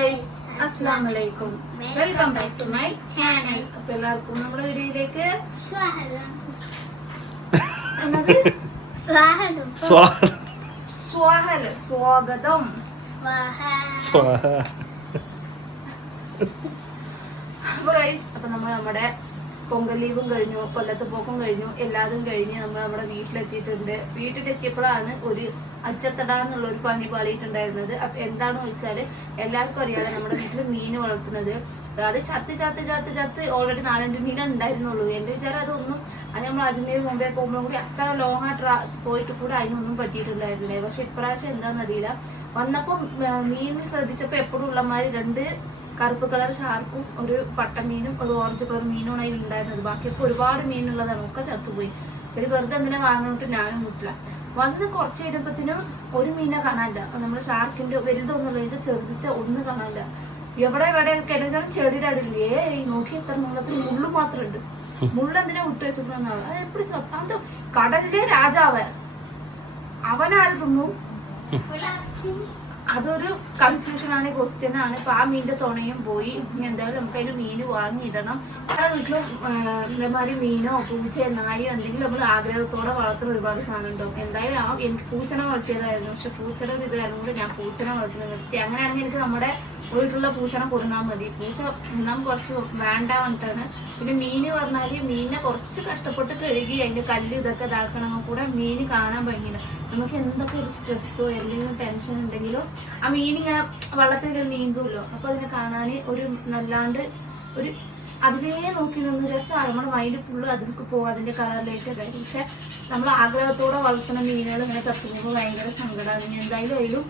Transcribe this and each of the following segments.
guys, Assalamualaikum. Welcome back to my channel. അപ്പോൾ എല്ലാവർക്കും നമ്മുടെ വീഡിയോയിലേക്ക് സ്വാഗതം. അപ്പോൾ guys, അപ്പോൾ നമ്മൾ നമ്മുടെ പൊങ്കൽ ലീവും കഴിഞ്ഞു, കൊല്ലത്ത് പോക്കും കഴിഞ്ഞു, എല്ലാതും കഴിഞ്ഞ് നമ്മൾ നമ്മുടെ വീട്ടിലെത്തിയിട്ടുണ്ട്. വീട്ടിലെത്തിയപ്പോഴാണ് ഒരു അച്ചത്തട എന്നുള്ള ഒരു പണി പാളിയിട്ടുണ്ടായിരുന്നത്. അപ്പൊ എന്താണെന്ന് വെച്ചാൽ എല്ലാവർക്കും അറിയാതെ നമ്മുടെ വീട്ടിൽ മീൻ വളർത്തുന്നത് അത് ചത്ത് ഓൾറെഡി 4-5 മീനേ ഉണ്ടായിരുന്നുള്ളൂ. എൻ്റെ വിചാരം അതൊന്നും അത് നമ്മൾ അജ്മീർ മുമ്പേ പോകുമ്പോൾ കൂടി അത്ര ലോങ് ആയിട്ട് പോയിട്ട് കൂടെ അതിനൊന്നും പറ്റിയിട്ടുണ്ടായിരുന്നില്ല. പക്ഷെ ഇപ്രാവശ്യം എന്താണെന്നറിയില്ല, വന്നപ്പോൾ മീൻ ശ്രദ്ധിച്ചപ്പോൾ എപ്പോഴും ഉള്ളമാതിരി 2 കറുപ്പ് കളർ ഷാർക്കും ഒരു പട്ടമീനും ഒരു ഓറഞ്ച് കളർ മീനുമാണ് അതിൽ ഉണ്ടായിരുന്നത്. ബാക്കിയൊക്കെ ഒരുപാട് മീനുള്ളതാണ്, ഒക്കെ ചത്തുപോയി. ഒരു വെറുതെ എന്തിനാ വാങ്ങണിട്ട് ഞാനും വിട്ടില്ല. വന്ന് കുറച്ച് കഴിയുമ്പത്തിനും ഒരു മീനെ കാണാനില്ല. നമ്മുടെ ഷാർക്കിന്റെ വലുതൊന്നുമില്ല, ഇത് ചെറുതത്തെ ഒന്നും കാണാനില്ല. എവിടെ വെച്ചാൽ ചെടിയുടെ അടിയില്ലേ നോക്കി എത്ര നീളത്തിൽ മുള്ളു മാത്രം ഉണ്ട്. മുള്ളെന്തിനാ വിട്ടു വെച്ചിട്ടുണ്ടെന്നാണ് അത് എപ്പോഴും അത് കടലിലെ രാജാവ് അവനാര് തിന്നു. അതൊരു കൺഫ്യൂഷൻ ആണ്, ക്വസ്റ്റ്യൻ ആണ്. ഇപ്പൊ ആ മീനിന്റെ തുണയും പോയി. ഇനി എന്തായാലും നമുക്ക് അതിന് മീൻ വാങ്ങിയിടണം. പല വീട്ടിലും ഇതേമാതിരി മീനോ പൂച്ചയോ നായോ എന്തെങ്കിലും നമ്മൾ ആഗ്രഹത്തോടെ വളർത്തുന്ന ഒരുപാട് സാധനം ഉണ്ടാവും. എന്തായാലും എനിക്ക് പൂച്ചനെ വളർത്തിയതായിരുന്നു, പക്ഷെ പൂച്ചയുടെ ഒരു ഇതായിരുന്നു കൊണ്ട് ഞാൻ പൂച്ചനെ വളർത്തുന്നത് നിർത്തി. അങ്ങനെയാണെങ്കിൽ എനിക്ക് നമ്മുടെ വീട്ടിലുള്ള പൂച്ചനെ കൊടുന്നാൽ മതി. പൂച്ച നമുക്ക് കുറച്ച് വേണ്ട വന്നിട്ടാണ്. പിന്നെ മീൻ പറഞ്ഞാൽ മീനിനെ കുറച്ച് കഷ്ടപ്പെട്ട് കഴുകി അതിന്റെ കല്ല് ഇതൊക്കെ ഇതാക്കണമെങ്കിൽ കൂടെ മീൻ കാണാൻ ഭംഗിയില്ല. നമുക്ക് എന്തൊക്കെ ഒരു സ്ട്രെസ്സോ എന്തെങ്കിലും ടെൻഷൻ ഉണ്ടെങ്കിലോ ആ മീനിങ്ങനെ വള്ളത്തിൽ നീന്തുമല്ലോ, അപ്പൊ അതിനെ കാണാൻ ഒരു നല്ലാണ്ട് ഒരു അതിലേ നോക്കി നിന്ന് വിചാരിച്ചാൽ നമ്മുടെ മൈൻഡ് ഫുള്ള് അതിലേക്ക് പോകും, അതിന്റെ കളറിലേക്ക് കാര്യം. പക്ഷെ നമ്മൾ ആഗ്രഹത്തോടെ വളർത്തുന്ന മീനുകൾ ഇങ്ങനെ തത്തുമ്പോൾ ഭയങ്കര സങ്കടമാണ്. എന്തായാലും അതിലും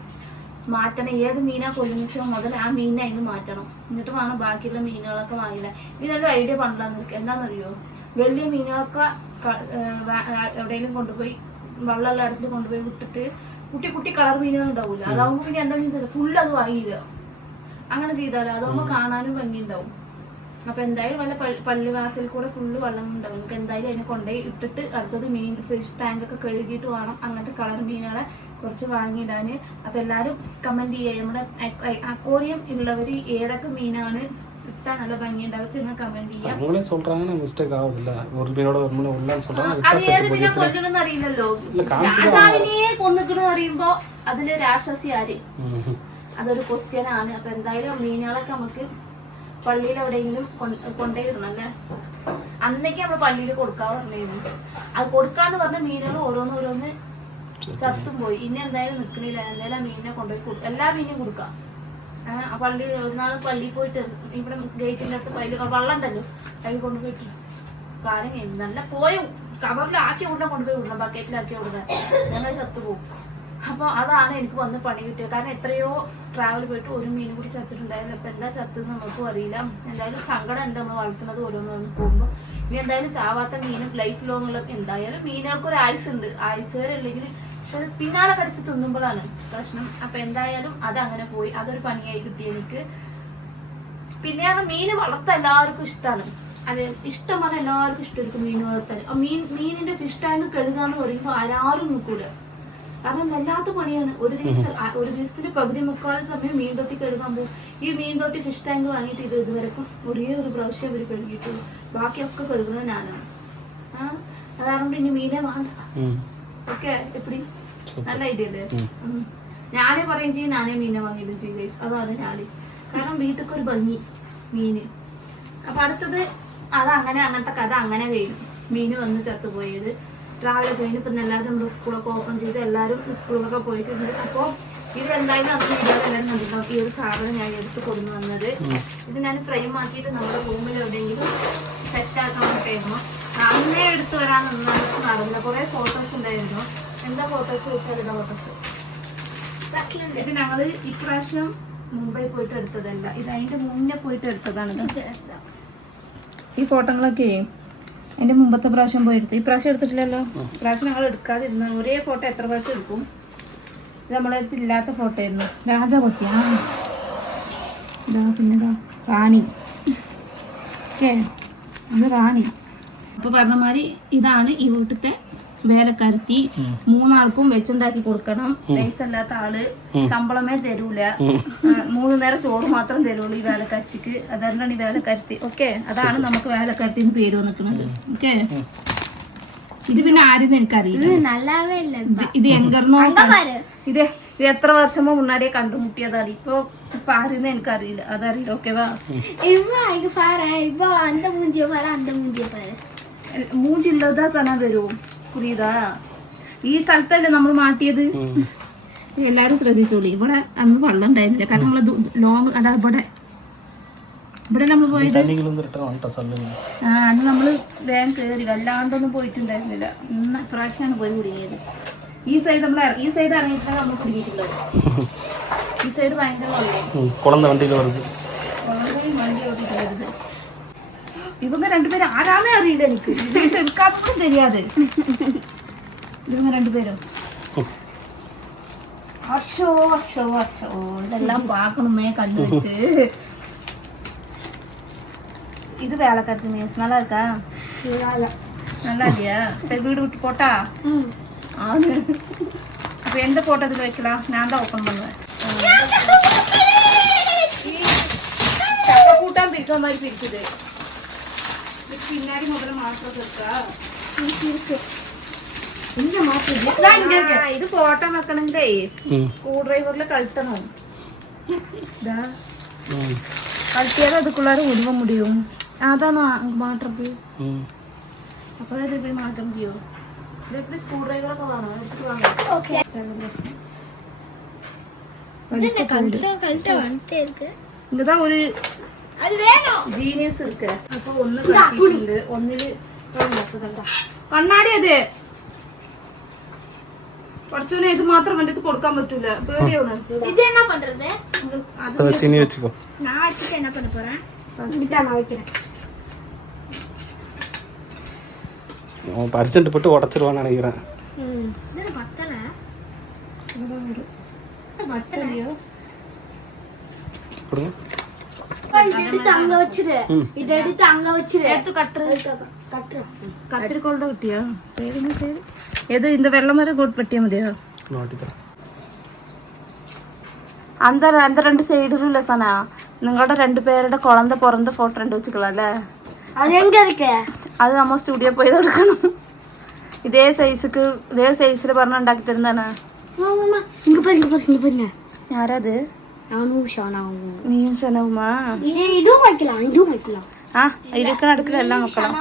മാറ്റണം. ഏത് മീനാ കൊല്ലുമിച്ചോ മുതൽ ആ മീനിനെ അതിന് മാറ്റണം. എന്നിട്ട് വേണം ബാക്കിയുള്ള മീനുകളൊക്കെ വാങ്ങില്ല. ഇതിനൊരു ഐഡിയ പണ്ടാന്ന് നിൽക്കുക. എന്താണെന്നറിയോ, വലിയ മീനുകളൊക്കെ എവിടെയെങ്കിലും കൊണ്ടുപോയി വെള്ളമുള്ള ഇടത്തിൽ കൊണ്ടുപോയി വിട്ടിട്ട് കുട്ടി കളർ മീനുകൾ ഉണ്ടാവില്ല. അതാവുമ്പോൾ പിന്നെ എന്താ ചെയ്തത് ഫുള്ള് അത് വാങ്ങിയില്ല. അങ്ങനെ ചെയ്താലോ അതാവുമ്പോൾ കാണാനും ഭംഗി ഉണ്ടാവും. അപ്പൊ എന്തായാലും വല്ല പള്ളിവാസൽ കൂടെ ഫുള്ള് വെള്ളം ഉണ്ടാവും. നമുക്ക് എന്തായാലും അതിനെ കൊണ്ടുപോയി ഇട്ടിട്ട് അടുത്തത് മീൻ ഫിഷ് ടാങ്ക് ഒക്കെ കഴുകിയിട്ട് വേണം അങ്ങനത്തെ കളർ മീനുകളെ കുറച്ച് വാങ്ങിയിടാന്. അപ്പൊ എല്ലാരും കമന്റ് ചെയ്യുക, നമ്മുടെ അക്വേറിയം ഉള്ളവര് ഏതൊക്കെ മീനാണ് ഇട്ടാ നല്ല ഭംഗി ഉണ്ടാവും നിങ്ങൾ കമന്റ് ചെയ്യാം. അത് ഏത് മീനെ കൊല്ലണമെന്ന് അറിയില്ലല്ലോ. രാജാവിനെ കൊന്നിക്കണെന്ന് പറയുമ്പോ അതില് രാക്ഷസി ആര്, അതൊരു ക്വസ്റ്റ്യൻ ആണ്. അപ്പൊ എന്തായാലും മീനുകളൊക്കെ നമുക്ക് പള്ളിയിൽ എവിടെയെങ്കിലും കൊണ്ടുപോയിടണം അല്ലേ. അന്നേക്ക് നമ്മൾ പള്ളിയിൽ കൊടുക്കാൻ പറഞ്ഞിരുന്നു. അത് കൊടുക്കാന്ന് പറഞ്ഞ മീനുകൾ ഓരോന്ന് ചത്തും പോയി. ഇനി എന്തായാലും നിക്കണില്ല. എന്തായാലും ആ മീനിനെ കൊണ്ടുപോയി എല്ലാ മീനും കൊടുക്കാം. ആ പള്ളി ഒരു നാൾ പള്ളിയിൽ പോയിട്ട് ഇവിടെ ഗേറ്റിൻ്റെ അടുത്ത് വെള്ളം ഉണ്ടല്ലോ അതിൽ കൊണ്ടുപോയിട്ട് കാര്യം കഴിഞ്ഞു. നല്ല പോയി കവറിലാക്കി ഉടനെ കൊണ്ടുപോയി വിടണം, ബക്കറ്റിലാക്കി ഉടനെ ഞങ്ങൾ ചത്തുപോകും. അപ്പൊ അതാണ് എനിക്ക് വന്ന് പണി കിട്ടിയത്. കാരണം എത്രയോ ട്രാവൽ പോയിട്ട് ഒരു മീൻ കൂടി ചത്തിട്ടുണ്ടായിരുന്നു. അപ്പൊ എന്താ ചത്തെന്ന് നമുക്കും അറിയില്ല. എന്തായാലും സങ്കടം ഉണ്ട് നമ്മൾ വളർത്തുന്നത് ഓരോന്ന് പോകുമ്പോൾ. ഇനി എന്തായാലും ചാവാത്ത മീനും ലൈഫ് ലോങ് ഉള്ള എന്തായാലും മീനുകൾക്ക് ഒരു ആയുസ് ഉണ്ട്. ആയുസ് വരെ അല്ലെങ്കിൽ പക്ഷെ അത് പിന്നാലെ കടിച്ച് തിന്നുമ്പോഴാണ് പ്രശ്നം. അപ്പൊ എന്തായാലും അതങ്ങനെ പോയി. അതൊരു പണിയായി കിട്ടി എനിക്ക്. പിന്നെ മീൻ വളർത്താൻ എല്ലാവർക്കും ഇഷ്ടമാണ്. അത് ഇഷ്ടം പറഞ്ഞാൽ എല്ലാവർക്കും ഇഷ്ടമായിരിക്കും മീൻ വളർത്താൻ. മീനിന്റെ ഫിഷ് ടാങ്ക് കഴുകാന്ന് പറയുമ്പോൾ ആരും നിൽക്കൂല. കാരണം വല്ലാത്ത പണിയാണ്. ഒരു ദിവസത്തിന്റെ പകുതി മുക്കാൽ സമയം മീൻ തൊട്ടി കഴുകാൻ പോകും. ഈ മീൻ തൊട്ടി ഫിഷ് ടാങ്ക് വാങ്ങിയിട്ട് ഇതുവരെക്കും ഒരേ ഒരു പ്രാവശ്യം അവർ കഴുകിയിട്ടുള്ളൂ. ബാക്കിയൊക്കെ കഴുകുന്നത് ഞാനാണ്. അതാറുകൊണ്ട് ഇനി മീനെ വേണ്ട. ഓക്കെ, എപ്പടി നല്ല ഐഡിയ അല്ലേ? ഞാനേ പറയും ചെയ്യും, ഞാനേ മീനെ വാങ്ങിയിടും ചെയ്യും. അതാണ് ഞാന്. കാരണം വീട്ടിലേക്ക് ഒരു ഭംഗി മീന്. അപ്പൊ അടുത്തത് അങ്ങനത്തെ കഥ അങ്ങനെ കഴിഞ്ഞു. മീന് വന്ന് ചത്തുപോയത് ട്രാവൽ കഴിഞ്ഞ്. ഇപ്പം എല്ലാവരും നമ്മുടെ സ്കൂളൊക്കെ ഓപ്പൺ ചെയ്ത് എല്ലാവരും സ്കൂളിലൊക്കെ പോയിട്ടുണ്ട്. അപ്പോൾ ഇത് എന്തായാലും അന്ന് വീഡിയോ എല്ലാവരും കണ്ടിട്ടുണ്ടാവും. ഈ ഒരു സാധനം ഞാൻ എടുത്ത് കൊണ്ടു വന്നത്. ഇത് ഞാൻ ഫ്രെയിം ആക്കിയിട്ട് നമ്മുടെ റൂമിൽ എവിടെയെങ്കിലും സെറ്റ് ആക്കാൻ വേണ്ടിയിട്ടായിരുന്നു. അന്നേ എടുത്ത് വരാനൊന്നും നടന്നില്ല. കുറേ ഫോട്ടോസ് ഉണ്ടായിരുന്നു. എന്താ ഫോട്ടോസ് വെച്ചാൽ ഇതാ ഫോട്ടോസ്. ഇത് ഞങ്ങൾ ഇപ്രാവശ്യം മുംബൈ പോയിട്ട് എടുത്തതല്ല, ഇത് അതിന്റെ മുന്നേ പോയിട്ട് എടുത്തതാണ്. ഈ ഫോട്ടോകളൊക്കെ അതിന്റെ മുമ്പത്തെ പ്രാവശ്യം പോയി എടുത്തു. ഈ പ്രാവശ്യം എടുത്തിട്ടില്ലല്ലോ. ഇപ്രാവശ്യം ഞങ്ങൾ എടുക്കാതിരുന്ന ഒരേ ഫോട്ടോ എത്ര പ്രാവശ്യം എടുക്കും. ഇത് നമ്മളെ അടുത്ത് ഇല്ലാത്ത ഫോട്ടോ ആയിരുന്നു. രാജാപത്തി ഇതാ, പിന്നെതാ റാണി. ഓക്കെ, അത് റാണി. അപ്പൊ പറഞ്ഞ മാതിരി ഇതാണ് ഈ വീട്ടിലത്തെ വേലക്കാരത്തി 3 ആൾക്കും വെച്ചുണ്ടാക്കി കൊടുക്കണം. പൈസ ഇല്ലാത്ത ആള് ശമ്പളമേ തരൂല. 3 നേരം ചോറ് മാത്രം തരുള്ളൂ ഈ വേലക്കാരത്തിക്ക്. അതാണ് ഈ വേലക്കാരത്തി. ഓക്കെ, അതാണ് നമുക്ക് വേലക്കാരത്തിന് പേര് വന്നിക്കുന്നത്. ഓക്കെ, ഇത് പിന്നെ ആരും എനിക്കറിയില്ല. ഇത് എങ്കറിനോ ഇത് എത്ര വർഷമോ മുന്നാടിയെ കണ്ടുമുട്ടിയതാണ്. ഇപ്പൊ ആരെന്ന് എനിക്കറിയില്ല, അതറിയില്ല. ഓക്കെ വാ, മൂഞ്ചില്ലതാ തന്നെ വരൂ. പുരിയതാ, ഈ സ്ഥലത്തല്ലേ നമ്മൾ മാറ്റിയത്. എല്ലാരും ശ്രദ്ധിച്ചോളി. ഇവിടെ അന്ന് വെള്ളം ഉണ്ടായിരുന്നില്ല, കാരണം നമ്മള് ലോങ് അതാ ഇവിടെ നമ്മൾ പോയത്. അന്ന് നമ്മള് വേഗം കയറി, വല്ലാണ്ടൊന്നും പോയിട്ടുണ്ടായിരുന്നില്ല. ഇപ്രാവശ്യമാണ് പോയി കുടുങ്ങിയത്. ഈ സൈഡ് ഈ സൈഡ് ഇറങ്ങിയിട്ടാണ് നമ്മൾ കുടുങ്ങിയിട്ടുള്ളത്. ഈ സൈഡ് ഭയങ്കര വണ്ടി ഓടിയിട്ടുള്ളത്. ഇവங்க 2 പേരും ആരാന്നേ അറിയില്ല എനിക്ക്. എനിക്കതൊന്നും தெரியாது. ഇവங்க 2 പേരും അശോ ഇതെല്ലാം പാക്കണമേ കണ്ണു വെച്ച്. இது வேலைக்காரத்து மீன்ஸ் நல்லா இருக்கா? நல்லா இல்லையா? சரி, வீடு விட்டு போட்டா அப்போ எந்த போட்டதுல வைக்கலாம்? நான் தான் ஓப்பன் பண்ணுவேன். கூட்டம் பிரிக்கிற மாதிரி பிரிக்குது. பின்னாடி முதல்ல மாற்றது இருக்கா? இருக்கு. ഇത് ഫോട്ടോ വെക്കണെങ്കിലേ സ്ക്രൂ ഡ്രൈവറിൽ കളിട്ടണം. കളിച്ചാൽ അതുക്കുള്ളാരും ഉരുവ മുടിയും. അതാണോ മാറ്റത്? അപ്പൊ അത് മാറ്റാൻ முடியும். ഇതെപ്പോ സ്ക്രൂ ഡ്രൈവറൊക്കെ വേണം, എടുത്ത് ഇങ്ങதான் ഒരു ജീനിയസ് ഇருக்கு. അപ്പൊ ഒന്ന് കട്ടിട്ടുണ്ട്, ഒന്നില് കണ്ണാടി. അത് കുറച്ചുകൂടെ ഇത് മാത്രം വേണ്ടിട്ട് കൊടുക്കാൻ പറ്റൂല, പേടിയാണ്. ഇത് എന്നാ പண்றது? അത് ചീനി വെച്ചോ. ഞാൻ വെച്ചിട്ട് എന്നാ பண்ண போறேன்? நான் வைக்கிறேன். பரிசன்ட் போட்டு உடைச்சிருவான்னு நினைக்கிறேன். இது பத்தல. பத்தலையோ? கொடுங்க. இது எடுத்து அங்க வச்சிரு. இது எடுத்து அங்க வச்சிரு. எடுத்து കത്തിരിക്കോളുടെ കിട്ടിയോ? ശരി. ഏത് இந்த വെള്ളം വരെ പറ്റിയാ മതിയോ? அந்த 2 സൈഡിലും இல்ல സനാ, നിങ്ങളുടെ 2 പേരുടെ കുളന്ത പുറന്ത ഫോട്ടോ ഉണ്ട് വെച്ചിക്കല്ലേ? അത് എങ്ക ഇരിക്കേ? അത് നമ്മ സ്റ്റുഡിയോ പോയി എടുക്കണം. ഇതേ സൈസിൽ പറഞ്ഞ ഉണ്ടാക്കി തരുന്നതാണ്. ആരത്? നീയും ഷനവുമാ? ആ, ഇതിലേക്ക് അടുക്കലെല്ലാം നോക്കണം.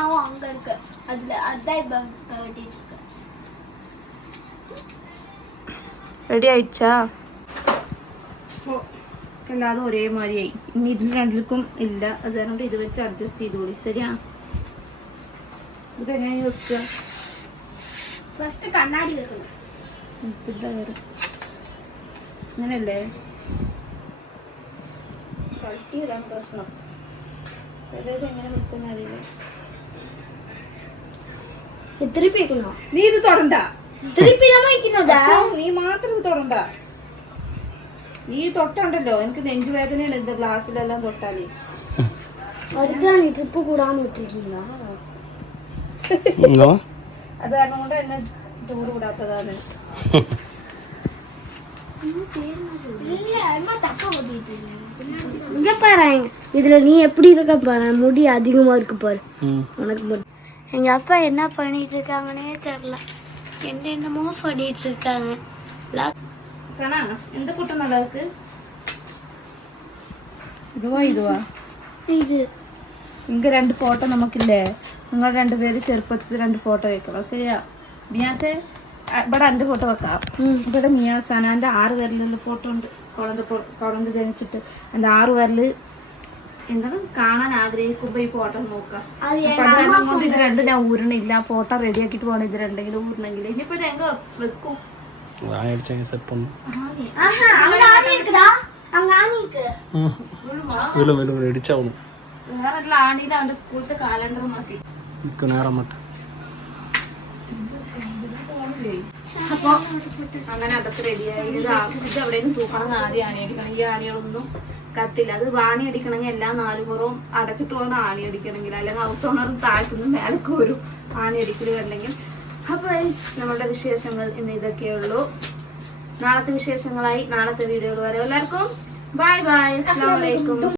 റെഡി ആയിട്ടാ? എല്ലാതും ഒരേ മാതിരിയായി. ഇനി ഇതിൽ 2ലും ഇല്ല, അത് കാരണം ഇത് വെച്ച് അഡ്ജസ്റ്റ് ചെയ്തോളി. ശരിയാ? ഇത് എങ്ങനെ വെക്കുക? ഫസ്റ്റ് കണ്ണാടി വെക്കണം. അങ്ങനല്ലേ? കട്ടിയിടാൻ പ്രശ്നം. എങ്ങനെ വെക്കുന്ന അറിയില്ല. തിരിപ്പിക്കണോ? നീ ഇത് തൊടണ്ട. നീ മാത്രം ഇത് തൊടണ്ട. നീ തൊട്ടുണ്ടല്ലോ, എനിക്ക് നെഞ്ചുവേദനയാണ് ഇത് ഗ്ലാസ്സിലെല്ലാം തൊട്ടാല്. ട്രിപ്പ് കൂടാൻ അത് കാരണം കൊണ്ട് എന്നെ ടൂറ് കൂടാത്തതാണ്. இதுல நீ எப்படி இருக்க பாரு, முடி அதிகமா இருக்கு பாரு உனக்கு. எங்க அப்பா என்ன பண்ணிட்டு இருக்காங்கன்னே தெரியல, என்னமோ பண்ணிட்டு இருக்காங்க. எந்த போட்டோ நல்லா இருக்கு? இதுவா இது இங்க 2 ഫോട്ടോ നമുക്കില്ലേ? നിങ്ങൾ 2 പേര് ചെറുപ്പത്തിൽ 2 ഫോട്ടോ വെക്കണം. ശരിയാ? മിയാസെ ഇവിടെ 2 ഫോട്ടോ വെക്കാം. ഇവിടെ മിയാസാനാന്റെ 6 പേരിലുള്ള ഫോട്ടോ ഉണ്ട്. കുളന്ത് ജനിച്ചിട്ട് എൻ്റെ 6 പേരില് എന്താണ് കാണാൻ ആഗ്രഹിക്കുമ്പോ ഈ ഫോട്ടോ നോക്കാം. കൊണ്ട് ഇത് 2 ഞാൻ ഊരണില്ല. ഫോട്ടോ റെഡി ആക്കിട്ട് പോകണം. ഇത് 2 ഊരണമെങ്കിൽ ഇനിയിപ്പോ എങ്ക വെക്കും. വേറെ ആണിയില്ല. അവന്റെ സ്കൂളത്തെ കാലണ്ടർ മാറ്റി. അപ്പൊ അങ്ങനെ അതൊക്കെ റെഡിയായി. ഇത് എവിടെയും തൂക്കണം. ആദ്യം ആണി അടിക്കണം. ഈ ആണികളൊന്നും കത്തില്ല. അത് വാണി അടിക്കണമെങ്കിൽ എല്ലാ 4 പുറവും അടച്ചിട്ട് വേണം ആണി അടിക്കണമെങ്കിൽ. അല്ലെങ്കിൽ ഹൗസ് ഓണർ താഴ്ത്തുനിന്ന് മേലക്ക് ഒരു ആണി അടിക്കൽ കണ്ടെങ്കിൽ അപ്പൊ നമ്മുടെ വിശേഷങ്ങൾ ഇന്ന് ഇതൊക്കെയുള്ളൂ. നാളത്തെ വിശേഷങ്ങളായി നാളത്തെ വീഡിയോകൾ വരെ എല്ലാവർക്കും ബൈ ബൈ. അസ്സലാമു അലൈക്കും.